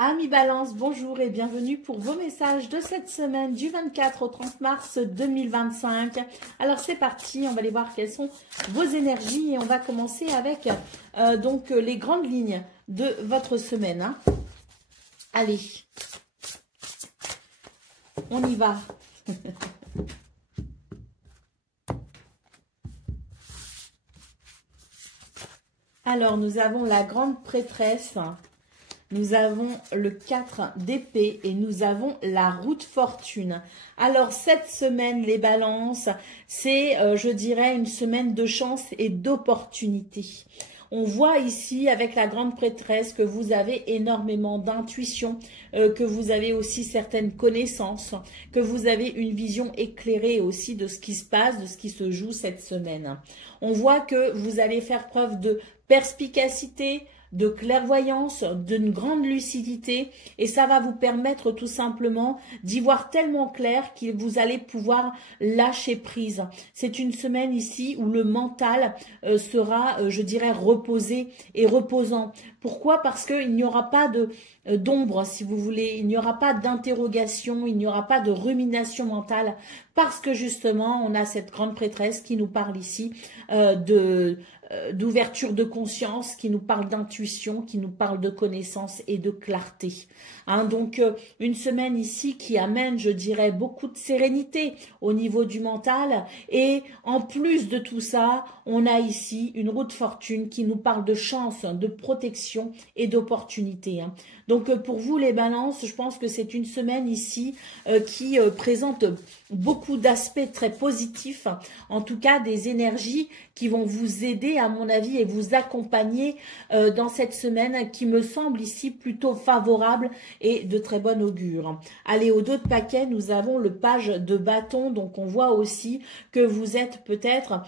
Amis Balance, bonjour et bienvenue pour vos messages de cette semaine du 24 au 30 mars 2025. Alors c'est parti, on va aller voir quelles sont vos énergies et on va commencer avec les grandes lignes de votre semaine. Allez, on y va. Alors nous avons la grande prêtresse. Nous avons le 4 d'épée et nous avons la roue de fortune. Alors, cette semaine, les balances, c'est, je dirais, une semaine de chance et d'opportunité. On voit ici, avec la grande prêtresse, que vous avez énormément d'intuition, que vous avez aussi certaines connaissances, que vous avez une vision éclairée aussi de ce qui se passe, de ce qui se joue cette semaine. On voit que vous allez faire preuve de perspicacité, de clairvoyance, d'une grande lucidité et ça va vous permettre tout simplement d'y voir tellement clair que vous allez pouvoir lâcher prise. C'est une semaine ici où le mental sera, je dirais, reposé et reposant. Pourquoi? Parce qu'il n'y aura pas d'ombre, si vous voulez, il n'y aura pas d'interrogation, il n'y aura pas de rumination mentale, parce que justement, on a cette grande prêtresse qui nous parle ici d'ouverture de conscience, qui nous parle d'intuition, qui nous parle de connaissance et de clarté. Donc, une semaine ici qui amène, je dirais, beaucoup de sérénité au niveau du mental. Et en plus de tout ça, on a ici une roue de fortune qui nous parle de chance, de protection et d'opportunité. Donc, pour vous, les balances, je pense que c'est une semaine ici qui présente beaucoup d'aspects très positifs, en tout cas des énergies qui vont vous aider, à mon avis, et vous accompagner dans cette semaine qui me semble ici plutôt favorable et de très bon augure. Allez, au dos de paquet, nous avons le page de bâton, donc on voit aussi que vous êtes peut-être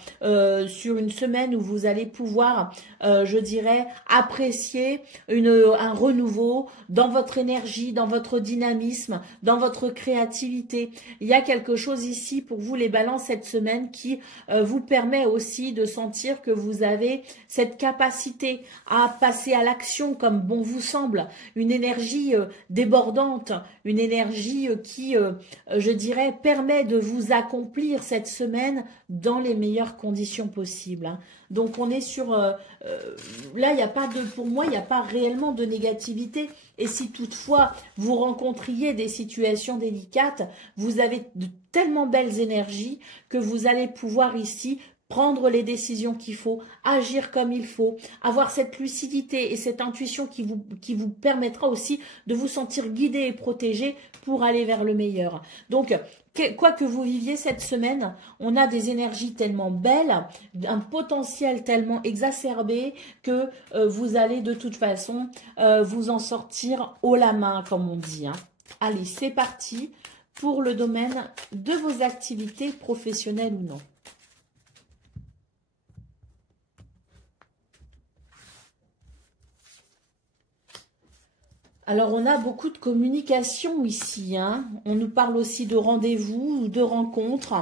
sur une semaine où vous allez pouvoir, je dirais, apprécier un renouveau dans votre énergie, dans votre dynamisme, dans votre créativité. Il y a quelque chose ici pour vous, les balances, cette semaine qui vous permet aussi de sentir que vous avez cette capacité à passer à l'action comme bon vous semble, une énergie débordante, une énergie qui, je dirais, permet de vous accomplir cette semaine dans les meilleures conditions possibles. Donc on est sur, là il n'y a pas de, pour moi il n'y a pas réellement de négativité, et si toutefois vous rencontriez des situations délicates, vous avez de tellement belles énergies que vous allez pouvoir ici prendre les décisions qu'il faut, agir comme il faut, avoir cette lucidité et cette intuition qui vous permettra aussi de vous sentir guidé et protégé pour aller vers le meilleur. Donc, quoi que vous viviez cette semaine, on a des énergies tellement belles, un potentiel tellement exacerbé que vous allez de toute façon vous en sortir haut la main, comme on dit. Allez, c'est parti pour le domaine de vos activités professionnelles ou non. Alors, on a beaucoup de communication ici. On nous parle aussi de rendez-vous ou de rencontres.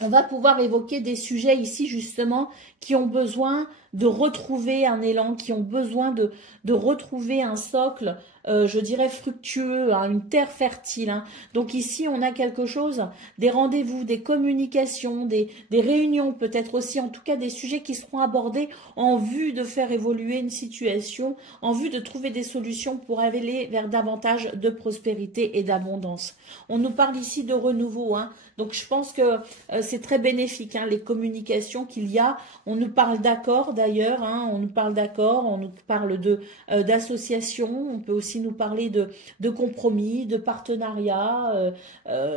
On va pouvoir évoquer des sujets ici, justement, qui ont besoin de retrouver un élan, qui ont besoin de retrouver un socle, je dirais fructueux, une terre fertile. Donc ici, on a quelque chose, des rendez-vous, des communications, des réunions, peut-être aussi, en tout cas, des sujets qui seront abordés en vue de faire évoluer une situation, en vue de trouver des solutions pour aller vers davantage de prospérité et d'abondance. On nous parle ici de renouveau, donc je pense que c'est très bénéfique, les communications qu'il y a. On nous parle d'accords d'ailleurs, on nous parle d'accords, on nous parle d'associations, on peut aussi nous parler de compromis, de partenariat.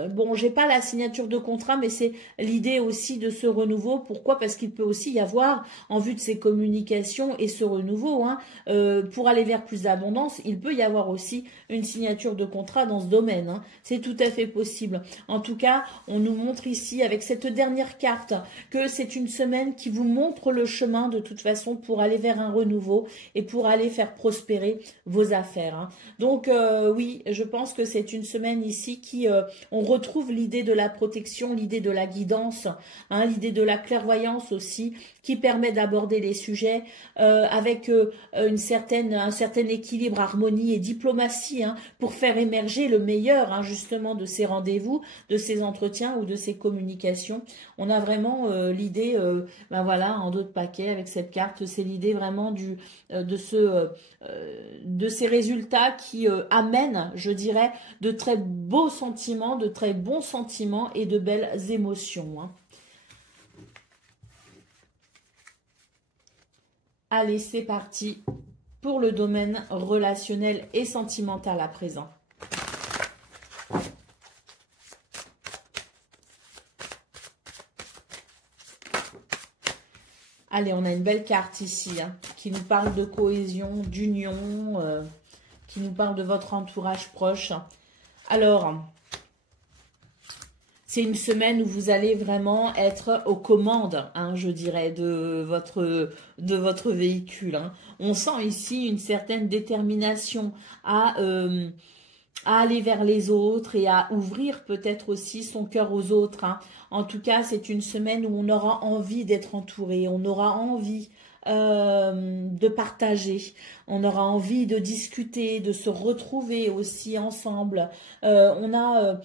Bon, j'ai pas la signature de contrat, mais c'est l'idée aussi de ce renouveau. Pourquoi? Parce qu'il peut aussi y avoir, en vue de ces communications et ce renouveau, pour aller vers plus d'abondance, il peut y avoir aussi une signature de contrat dans ce domaine. C'est tout à fait possible. En tout cas, on nous montre ici avec cette cette dernière carte que c'est une semaine qui vous montre le chemin de toute façon pour aller vers un renouveau et pour aller faire prospérer vos affaires. Hein. Donc oui, je pense que c'est une semaine ici qui, on retrouve l'idée de la protection, l'idée de la guidance, hein, l'idée de la clairvoyance aussi, qui permet d'aborder les sujets avec un certain équilibre, harmonie et diplomatie, hein, pour faire émerger le meilleur, hein, justement, de ces rendez-vous, de ces entretiens ou de ces communications. On a vraiment l'idée, ben voilà, en dos de paquet avec cette carte, c'est l'idée vraiment de ces résultats qui amènent, je dirais, de très beaux sentiments, de très bons sentiments et de belles émotions. Hein. Allez, c'est parti pour le domaine relationnel et sentimental à présent. Allez, on a une belle carte ici, hein, qui nous parle de cohésion, d'union, qui nous parle de votre entourage proche. Alors, c'est une semaine où vous allez vraiment être aux commandes, hein, je dirais, de votre véhicule. Hein. On sent ici une certaine détermination à aller vers les autres et à ouvrir peut-être aussi son cœur aux autres. Hein. En tout cas, c'est une semaine où on aura envie d'être entouré, on aura envie de partager, on aura envie de discuter, de se retrouver aussi ensemble. On a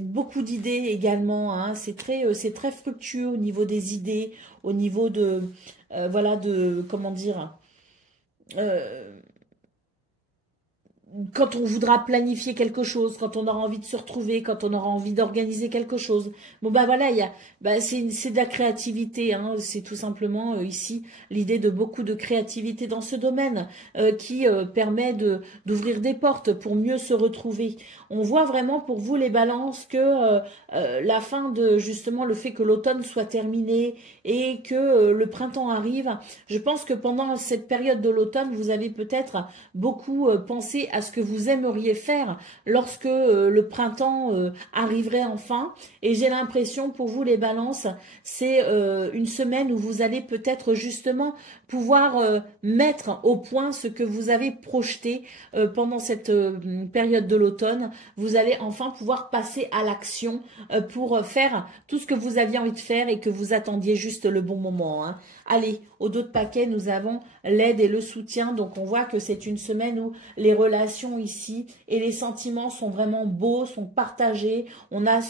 beaucoup d'idées également. Hein. C'est très fructueux au niveau des idées, au niveau de voilà, de comment dire. Quand on voudra planifier quelque chose, quand on aura envie de se retrouver, quand on aura envie d'organiser quelque chose. Bon ben voilà, c'est de la créativité, hein, c'est tout simplement ici l'idée de beaucoup de créativité dans ce domaine qui permet d'ouvrir des portes pour mieux se retrouver. On voit vraiment pour vous les balances que la fin de justement le fait que l'automne soit terminé et que le printemps arrive. Je pense que pendant cette période de l'automne, vous avez peut-être beaucoup pensé à ce que vous aimeriez faire lorsque le printemps arriverait enfin. Et j'ai l'impression pour vous les balances, c'est une semaine où vous allez peut-être justement pouvoir mettre au point ce que vous avez projeté pendant cette période de l'automne. Vous allez enfin pouvoir passer à l'action pour faire tout ce que vous aviez envie de faire et que vous attendiez juste le bon moment. Hein. Allez, au dos de paquet, nous avons l'aide et le soutien. Donc, on voit que c'est une semaine où les relations ici et les sentiments sont vraiment beaux, sont partagés. On a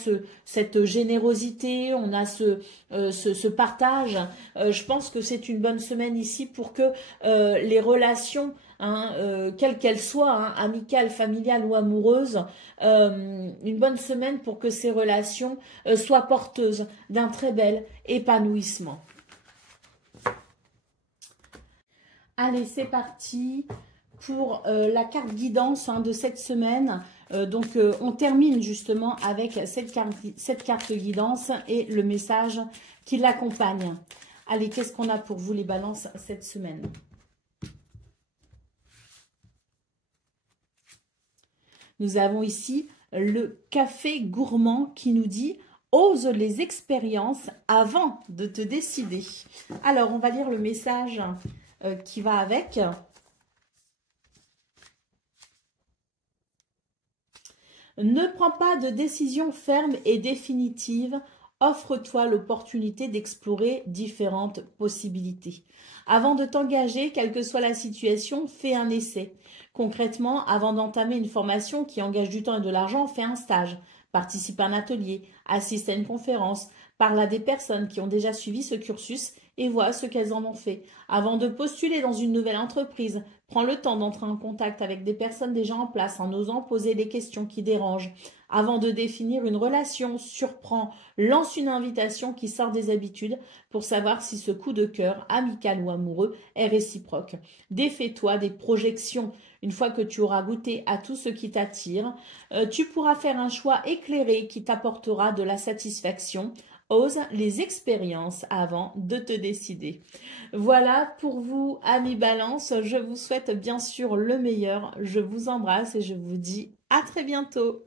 cette générosité, on a ce partage. Je pense que c'est une bonne semaine ici pour que les relations, hein, quelles qu'elles soient, hein, amicales, familiales ou amoureuses, une bonne semaine pour que ces relations soient porteuses d'un très bel épanouissement. Allez, c'est parti pour la carte guidance, hein, de cette semaine. Donc, on termine justement avec cette carte guidance et le message qui l'accompagne. Allez, qu'est-ce qu'on a pour vous les balances cette semaine? Nous avons ici le café gourmand qui nous dit « Ose les expériences avant de te décider ». Alors, on va lire le message qui va avec. Ne prends pas de décision ferme et définitive. Offre-toi l'opportunité d'explorer différentes possibilités. Avant de t'engager, quelle que soit la situation, fais un essai. Concrètement, avant d'entamer une formation qui engage du temps et de l'argent, fais un stage, participe à un atelier, assiste à une conférence, parle à des personnes qui ont déjà suivi ce cursus et vois ce qu'elles en ont fait. Avant de postuler dans une nouvelle entreprise, prends le temps d'entrer en contact avec des personnes déjà en place en osant poser les questions qui dérangent. Avant de définir une relation, surprends, lance une invitation qui sort des habitudes pour savoir si ce coup de cœur, amical ou amoureux, est réciproque. Défais-toi des projections. Une fois que tu auras goûté à tout ce qui t'attire, tu pourras faire un choix éclairé qui t'apportera de la satisfaction. Ose les expériences avant de te décider. Voilà pour vous, amis Balance. Je vous souhaite bien sûr le meilleur. Je vous embrasse et je vous dis à très bientôt.